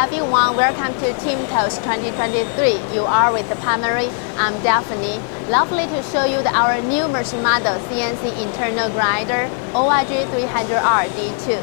everyone, welcome to Timtos 2023. You are with Palmary. I'm Daphne. Lovely to show you our new machine model CNC internal grinder OIG-300R-D2.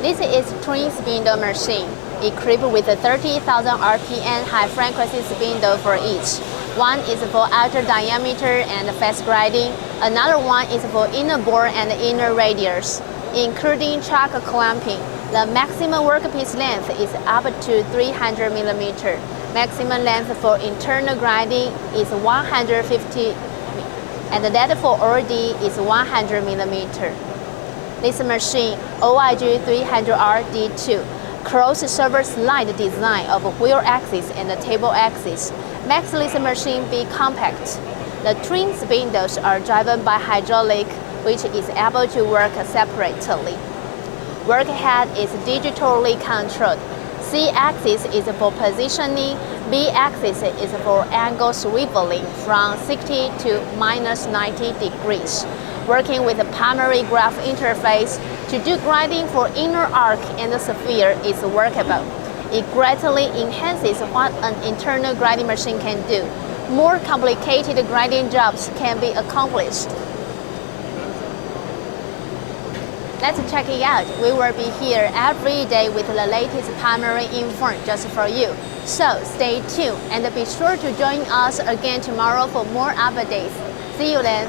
This is twin spindle machine, equipped with a 30,000 RPM high frequency spindle for each. One is for outer diameter and fast grinding. Another one is for inner bore and inner radius, including chuck clamping. The maximum workpiece length is up to 300 mm. Maximum length for internal grinding is 150 and that for ORD is 100 mm. This machine, OIG-300R-D2, cross-server slide design of wheel axis and table axis, makes this machine be compact. The twin spindles are driven by hydraulic, which is able to work separately. Workhead is digitally controlled. C-axis is for positioning, B-axis is for angle swiveling from 60 to -90 degrees. Working with a Palmary graph interface to do grinding for inner arc and sphere is workable. It greatly enhances what an internal grinding machine can do. More complicated grinding jobs can be accomplished. Let's check it out. We will be here every day with the latest Palmary info just for you. So stay tuned and be sure to join us again tomorrow for more updates. See you then.